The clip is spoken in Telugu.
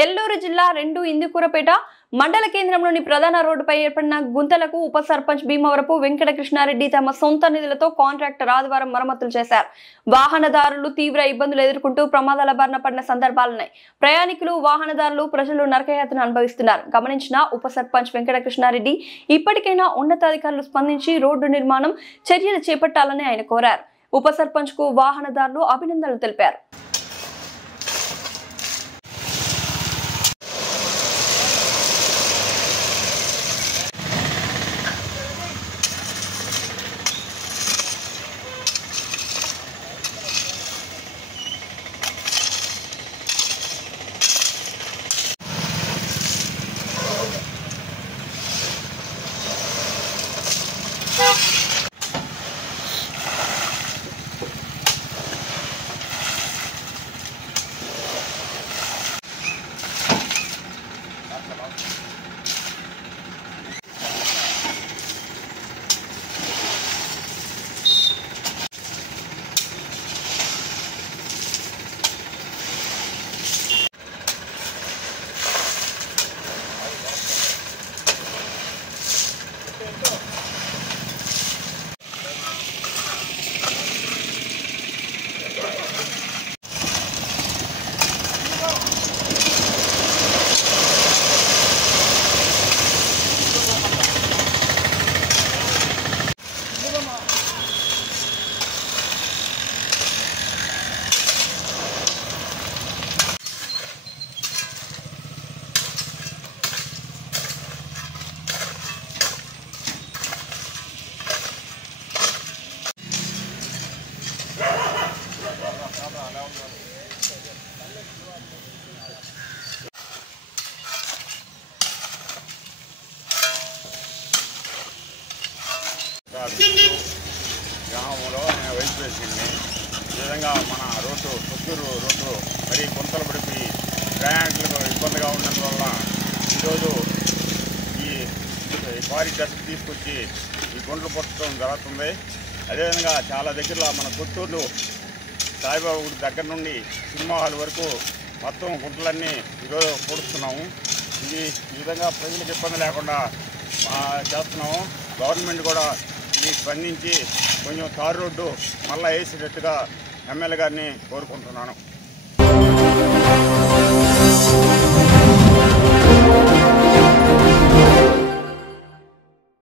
నెల్లూరు జిల్లా 2 ఇందుకూరపేట మండల కేంద్రంలోని ప్రధాన రోడ్డుపై ఏర్పడిన గుంతలకు ఉప సర్పంచ్ భీమవరపు వెంకటకృష్ణారెడ్డి తమ సొంత నిధులతో కాంట్రాక్టర్ ఆదివారం మరమ్మతులు చేశారు. వాహనదారులు తీవ్ర ఇబ్బందులు ఎదుర్కొంటూ ప్రమాదాల బారిన పడిన సందర్భాలున్నాయి. ప్రయాణికులు, వాహనదారులు, ప్రజలు నరకయాతన అనుభవిస్తున్నారు. గమనించిన ఉప సర్పంచ్ వెంకటకృష్ణారెడ్డి ఇప్పటికైనా ఉన్నతాధికారులు స్పందించి రోడ్డు నిర్మాణం చర్యలు చేపట్టాలని ఆయన కోరారు. ఉప సర్పంచ్ కు వాహనదారులు అభినందనలు తెలిపారు. గ్రామంలో నేను వైస్ ప్రెసిడెంట్ని. ఈ విధంగా మన రోడ్డు పుత్తూరు రోడ్డు మరీ గుంతలు పడిపోయి ప్రయాణికులకు ఇబ్బందిగా ఉన్నందువల్ల ఈరోజు ఈ భారీ దశకు తీసుకొచ్చి ఈ గుంటలు పుట్టడం జరుగుతుంది. అదేవిధంగా చాలా దగ్గరలో మన పుత్తూరు సాయిబాబా గుడి దగ్గర నుండి సినిమా హాల్ వరకు మొత్తం గుంటలన్నీ ఈరోజు పూడుస్తున్నాము. ఈ విధంగా ప్రజలకు ఇబ్బంది లేకుండా చేస్తున్నాము. గవర్నమెంట్ కూడా ఇది స్పందించి కొంచెం తారు రోడ్డు మళ్ళీ వేసేటట్టుగా ఎమ్మెల్యే గారిని కోరుకుంటున్నాను.